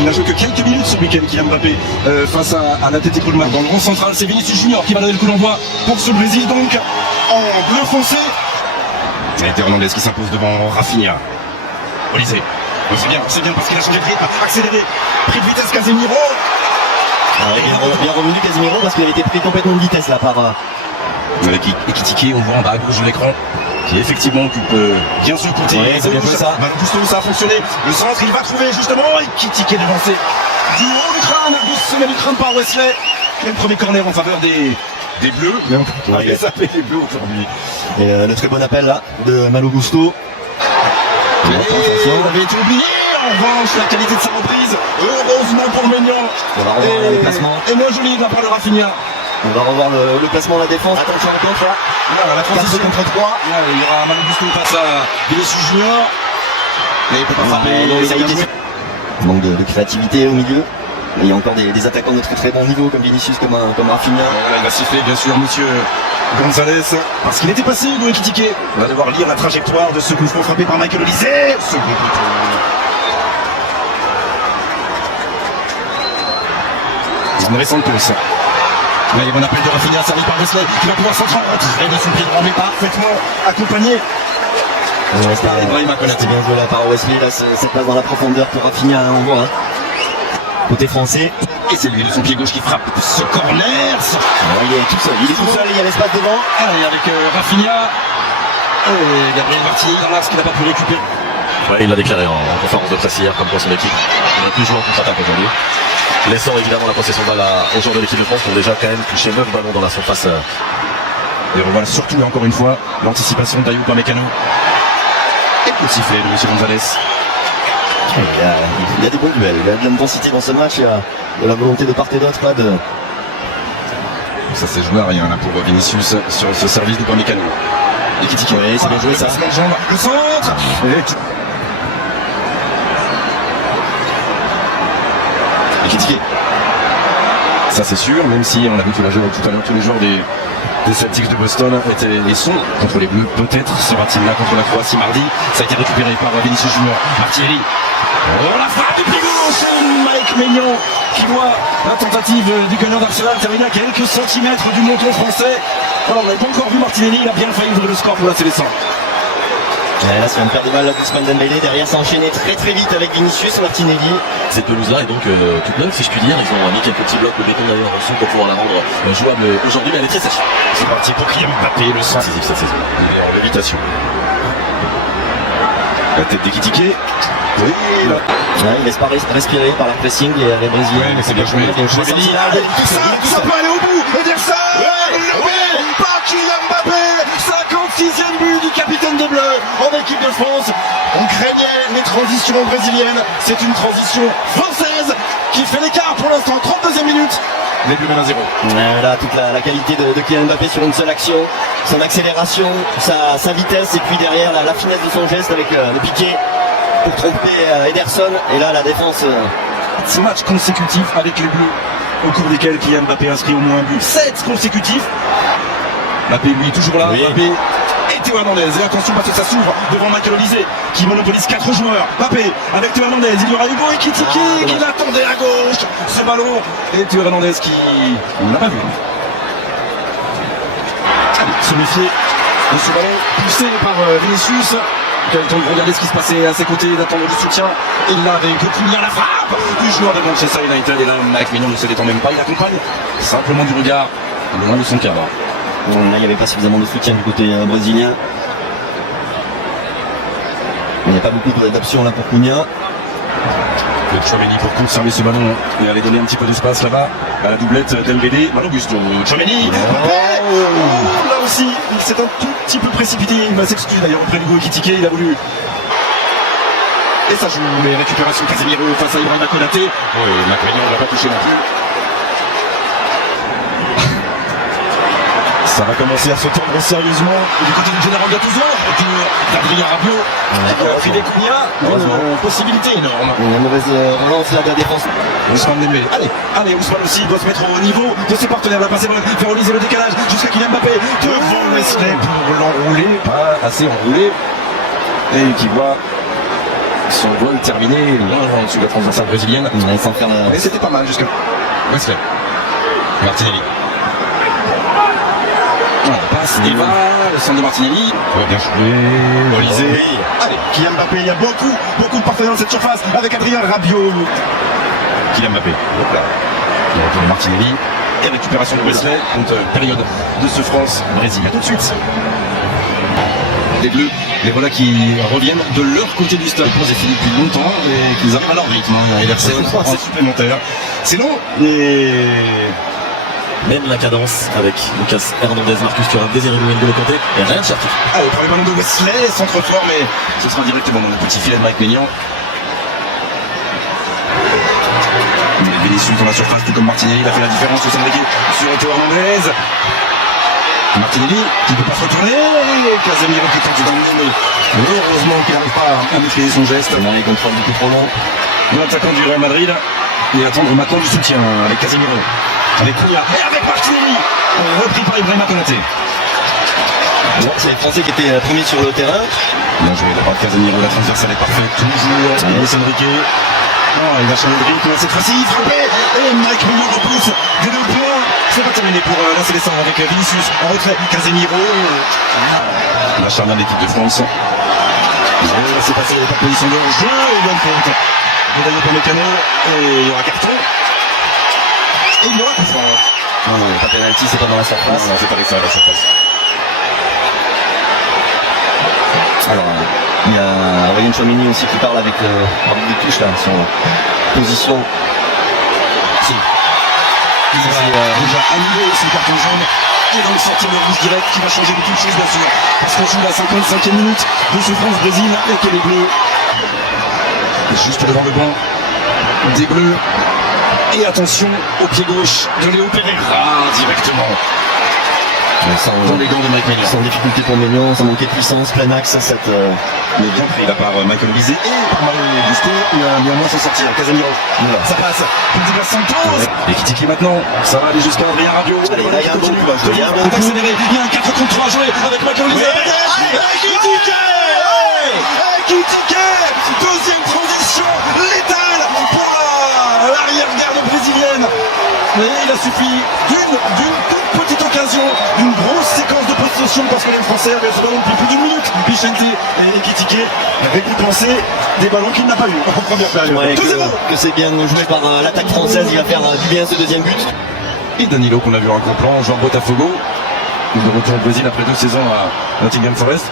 Il n'a joué que quelques minutes ce week-end, Kylian Mbappé, face à l'Atlético de Madrid. Dans le rond central, c'est Vinicius Junior qui va donner le coup d'envoi pour ce Brésil, donc en bleu foncé. Et Théo Hernandez qui s'impose devant Rafinha. Olysée. C'est bien parce qu'il a changé de rythme, accéléré, pris de vitesse Casemiro. Bien revenu Casemiro parce qu'il a été pris complètement de vitesse là par... Avec Ekitike, on voit en bas à gauche de l'écran, qui effectivement occupe bien sûr côté. Ouais, c'est bien joué ça. Ça a fonctionné. Le centre, il va trouver justement Ekitike devancé du haut du crâne, du sommet du crâne par Wesley. Et le premier corner en faveur des Bleus. Mais on va les appeler les Bleus aujourd'hui. Et le très bon appel là de Malo Gusto. On avait été oublié. En revanche, la qualité de sa reprise, heureusement pour Maignan. On va revoir le placement. Et moins joli de la part de Rafinha. On va revoir le placement de la défense. Attention à contre là. Voilà, la transition contre 3. Il y aura Malo Gusto face à Vinicius Junior. Mais il ne peut pas frapper. Manque de créativité au milieu. Il y a encore des attaquants de très très bon niveau comme Vinicius, comme Rafinha. Il va siffler bien sûr monsieur Gonzalez parce qu'il était passé Hugo Ekitike. On va devoir lire la trajectoire de ce coup franc frappé par Michael Olysée. Second poteau. Une récente pause. Là, il y a un appel de Rafinha servi par Wesley qui va pouvoir centrer en rentrer de son pied droit mais parfaitement accompagné. C'est bien joué là par Wesley, là, cette passe dans la profondeur pour Rafinha, on voit. Côté français. Et c'est lui de son pied gauche qui frappe ce corner. Il est tout seul, il y a l'espace devant. Allez, avec Rafinha et Gabriel Martinez dans l'axe qu'il n'a pas pu récupérer. Ouais, il l'a déclaré en conférence de presse hier, comme quoi son équipe n'a plus joué en contre-attaque aujourd'hui. Laissant évidemment la possession de balle aux joueurs de l'équipe de France qui ont déjà quand même touché 9 ballons dans la surface. Et revoilà surtout encore une fois l'anticipation d'Ayoub Upamecano. Et le sifflet de M. Gonzalez. Il y a des bons duels, il y a de l'intensité dans ce match, il y a de la volonté de part et d'autre, pas de... Ça s'est joué à rien là pour Vinicius sur ce service de Upamecano. Ekitike, c'est bien joué ça. Le centre. Ekitike. Ça c'est sûr, même si on a vu tout à l'heure tous les joueurs des Celtics de Boston et sont contre les Bleus. Peut-être sera-t-il là contre la Croatie mardi. Ça a été récupéré par Vinicius Junior. Martinelli. Oh la frappe du pied gauche, Mike Maignan qui voit la tentative du gagnant d'Arsenal terminer à quelques centimètres du monton français. Alors on n'avait pas encore vu Martinelli, il a bien failli ouvrir le score pour la sélection. Là c'est une paire de balles là d'Ousmane Dembélé, derrière ça enchaîné très très vite avec Vinicius, Martinelli. Cette pelouse-là est donc toute neuve si je puis dire, ils ont mis quelques petits blocs de béton d'ailleurs en dessous pour pouvoir la rendre jouable aujourd'hui, mais elle est très sèche. C'est parti pour Kylian Mbappé, le centre. Cette saison. Il est en lévitation. La tête d'Ekitike. Oui, là. Il laisse pas respirer par la pressing et les Brésiliens. Ouais, mais c'est bien joué. Tout ça peut aller au bout. Ederson, par Kylian Mbappé. 56e but du capitaine des Bleus en équipe de France. On craignait les transitions brésiliennes. C'est une transition française qui fait l'écart pour l'instant. 32e minute. Les Bleus mènent à 0. Là, toute la qualité de Kylian Mbappé sur une seule action, son accélération, sa vitesse et puis derrière la finesse de son geste avec le piqué pour tromper Ederson. Et là, la défense. 6 matchs consécutifs avec les Bleus au cours desquels Kylian Mbappé inscrit au moins un but. 7 consécutifs. Mbappé, lui, toujours là. Oui. Mbappé et Théo Hernandez. Et attention parce que ça s'ouvre devant Michael Olysée qui monopolise 4 joueurs. Mbappé avec Théo Hernandez. Il y aura Hugo Ekitike qui l'attendait à gauche. Ce ballon. Et Théo Hernandez qui n'a pas vu. Allez, se méfier de ce ballon poussé par Vinicius. Il a le temps de regarder ce qui se passait à ses côtés, d'attendre du soutien. Et là, avec Cunha, la frappe du joueur de Manchester United. Et là, Mike Maignan ne se détend même pas. Il accompagne simplement du regard loin de son cadre. Là, il n'y avait pas suffisamment de soutien du côté brésilien. Il n'y a pas beaucoup d'options là pour Cunha. Le Tchouaméni pour conserver ce ballon et aller donner un petit peu d'espace là-bas à la doublette Dembélé. Malo Gusto. Tchouaméni. Là aussi, il s'est un tout petit peu précipité. Il va s'excuser d'ailleurs auprès d'Hugo Ekitike. Il a voulu. Et ça joue les récupérations Casemiro face à Ibrahima Konaté. Oui, Mike Maignan ne l'a pas touché non plus. Ça va commencer à se tendre sérieusement du côté du Gennaro Gattuso et d'Adrien Rabiot qui a pris des Cunha. Une possibilité énorme. Une mauvaise relance là de la défense. Ousmane Dembélé. Allez, Ousmane aussi doit se mettre au niveau de ses partenaires. Va passer pour faire Olysée le décalage jusqu'à Kylian Mbappé devant Wesley pour l'enrouler. Pas assez enroulé. Et qui voit son vol terminé loin en dessous de la transversale brésilienne. Sans faire Et c'était pas mal jusque-là. Wesley. Martinelli. Voilà, passe, Eva, le centre de Martinelli. Ouais, bien joué. Olysée. Oui. Allez, Kylian Mbappé, il y a beaucoup de partenaires dans cette surface avec Adrien Rabiot. Kylian Mbappé. Donc là, il retourne Martinelli. Et récupération de Wesley. Donc, période de ce France-Brésil. A tout de suite. Les Bleus, les voilà qui reviennent de leur côté du stade. La pause est finie depuis longtemps et qu'ils arrivent à leur rythme. Hein. Ederson, en supplémentaire. C'est long, mais Même la cadence avec Lucas Hernandez, Marcus Thuram, Désiré Doué, N'Golo Kanté, et rien de sorti. allez, premier ballon de Wesley, centre fort, mais ce sera directement dans le petit filet de Mike Maignan. Vinicius dans la surface, tout comme Martinelli, il a fait la différence au sein de l'équipe sur Théo Hernandez. Martinelli qui ne peut pas se retourner, Casemiro qui tente d'emmener, mais heureusement qu'il n'arrive pas à maîtriser son geste. dans les contrôles beaucoup trop longs. L'attaquant du Real Madrid et attendre maintenant du soutien avec Casemiro, avec Cunha et avec Martinelli, repris par Ibrahima Konaté. Bon, c'est les Français qui étaient premiers sur le terrain. Bien joué de la part de Casemiro, la transversale est parfaite, toujours Luis Enrique. Oh, il va changer de rythme cette fois-ci, frappé et Mike Maignan repousse des 2 points. C'est pas terminé pour lancer les sangs avec Vinicius en retrait, Casemiro. La charnière de l'équipe de France. C'est passé par position de jeu et bonne faute. Médaille pour Mécano et il y aura carton. Et il y aura coup franc. Non, pas penalty, c'est pas dans la surface. Non, c'est pas l'extérieur de la surface. Alors, il y a Aurélien Tchouaméni aussi qui parle avec l'arbitre de touche là, son position. Si. Il va déjà annuler son carton jaune et donc sortir le rouge direct qui va changer de toute chose bien sûr. Parce qu'on joue la 55e minute de ce France-Brésil et que les Bleus, juste devant le banc des Bleus. Et attention au pied gauche de Léo Pereira directement dans les gants de Mike Maignan. Sans difficulté pour Maignan, sans manquer de puissance, plein axe, cette. Mais bien pris là par Michael Olysée et par Mario Gusto, il va néanmoins s'en sortir. Casemiro, ça passe, Douglas Santos, et qui tique maintenant, ça va aller jusqu'à Adrien Rabiot. Allez, là, il y a un bon coup, là, il y a un bon coup. Accéléré, il y a un 4 contre 3 joué avec Michael Olysée. Ekitike, deuxième transition létale pour l'arrière-garde brésilienne. Et il a suffi d'une toute petite occasion, d'une grosse séquence de possession parce que les Français avaient ce ballon depuis plus d'une minute. Bichente et Ekitike récompensé des ballons qu'il n'a pas eu en première période. Ouais, 2-0. que c'est bien joué par l'attaque française, il va faire du bien ce deuxième but. Et Danilo qu'on a vu en gros plan, joueur Botafogo, de retour au Brésil après 2 saisons à Nottingham Forest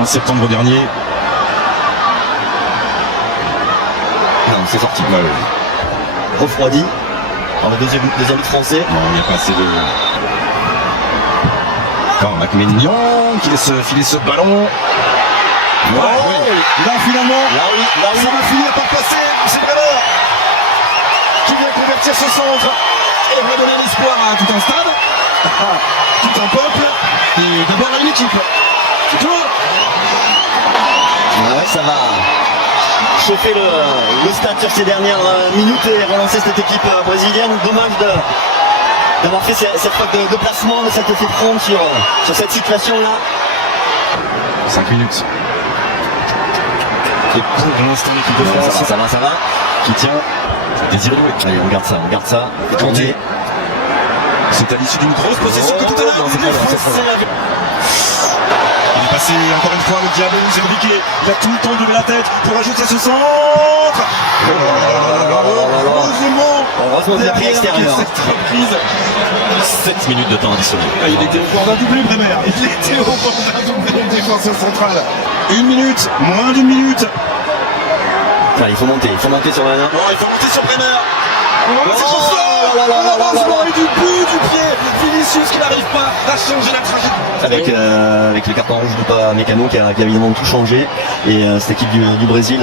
en septembre dernier. Non, c'est sorti. Refroidi. Alors, le deuxième but français. Non, il n'y a pas assez de... Quand Mike Maignan qui laisse filer ce ballon. Ouais. Là finalement, Là oui, ça va finir par passer. C'est Bremer qui vient convertir ce centre et va donner l'espoir à tout un stade, tout un peuple et d'abord à une équipe. C'est tout. Ouais, ça va chauffer le stade sur ces dernières minutes et relancer cette équipe brésilienne. Dommage d'avoir fait cette faute de placement, de s'être fait prendre sur cette situation-là. 5 minutes. Et pour l'instant l'équipe de France Ça va. qui tient Désiré Doué. Allez, on regarde ça. Kanté. C'est à l'issue d'une grosse possession que tout à l'heure Non, c'est les pas là, c'est Français pas là. avaient- Il est passé encore une fois le diable, c'est Enrique. Il a tout le temps de la tête pour ajouter ce centre. Heureusement qu'il a pris extérieur. Cette reprise. 7 minutes de temps additionnel. Il était au bord d'un doublé, Bremer. Il était au bord d'un doublé, le défenseur central. 1 minute, moins d'une minute. Allez, il faut monter sur la 1. Bon, il faut monter sur Bremer. C'est Oh chaud. là là là là là Heureusement, là. et du bout du pied, Vinicius qui n'arrive pas à changer la trajectoire. Avec le carton rouge de Mécano qui a évidemment tout changé. Et cette équipe du Brésil